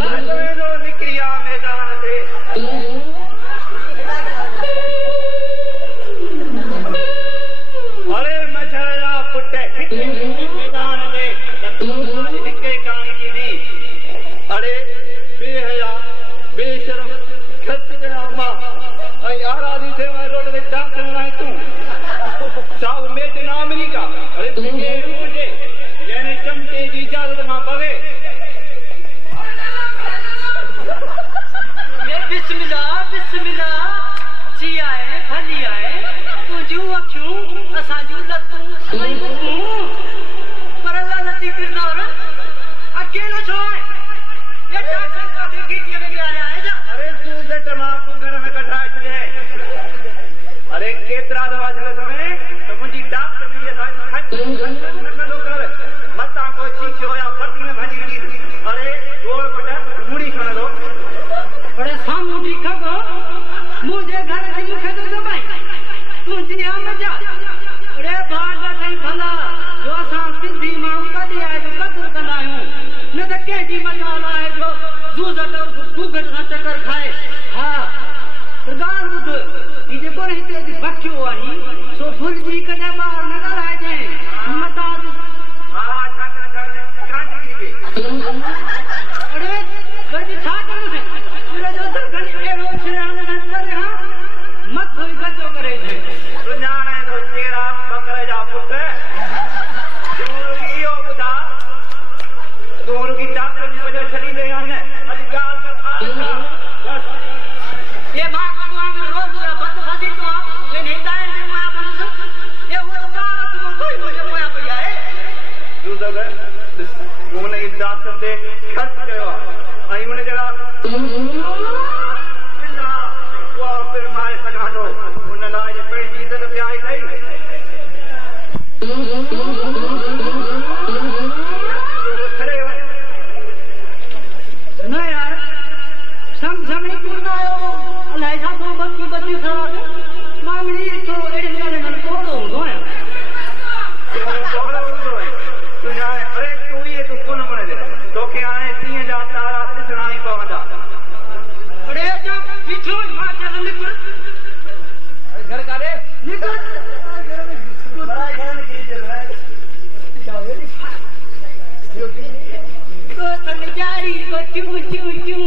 निकरिया मैदान से अरे मछड़ा पुटे मैदान में निकरे कानी की दी अरे बेहया बेशरम खत जना मां आई आराधी थे मैं रोड में डॉक्टर बनाए तू साहब मेट नाम नहीं का अरे तुझे मुझे यानी चमचे की इजाजत मां बगे बिस्मिल्लाह बिस्मिल्लाह जी आए भली आए तुझू अखियूं असांजू लतूं पर अल्लाह नती किरदार अकेलो छो है ये डॉक्टर का गीतिया में प्यारे आए जा अरे तू दट मां को घर में कटा छे अरे केतरा दवा छले समय तो मुंजी डॉक्टर ने ये खट न करो कर मता को चीची होया पट्टी में भजी दी अरे गोल बटा मुड़ी खण दो बड़े सामू दिखा गो मुझे घर की मुखे तो दबाई तुझी हम जा अरे भाग थई भला जो असां सिंधी माण्हू कॾहिं आहे जो कदुर कंदा आहियूं न त कंहिंजी मजाल आहे जो दूध दूगट सां चकर खाए हा ॻाल्हि ॿुध ही जेको न हिते जी बखियो आहीं सो भुलिजी कॾहिं ॿाहिरि न ॻाल्हाइजांइ मता हा अरे वरी छा कयोसीं तुंहिंजो जो दरखनी अहिड़ो छेड़ण न करे हा मथो ई गचो करे छॾ सुञाणे थो चेरा बकर जा पुट तूं इहो ॿुधा तूं रुगी डॉक्टर जी वजह छॾींदे आहिनि अॼु ॻाल्हि कर बस ये भाग वांगुरु रोज़ बद फसी तो लेकिन हिदायत जे पोयां बनस ये वो ॿार तूं कोई मुंहिंजे पोयां पई आहे तूं त हुन ई डॉक्टर ते ख़र्च कयो आहे ऐं हुन जहिड़ा उहा फिरमाए सघां थो हुन लाइ पंहिंजी इज़त प्यारी अथई छॾे वञ न यार सम्झ में कोन आयो अलाए छा थो बची बची ख़राब मामली थो अहिड़े ॻाल्हि में कोड़ो हूंदो आहे सुञाणे अरे तूं इहे तूं कोन वणजे तोखे हाणे ॾींहं जा तारा ॾिसणा ई पवंदा अरे जो पीछो मां चल निकिर घर काॾे निकिर को तन जाई को चू चू चू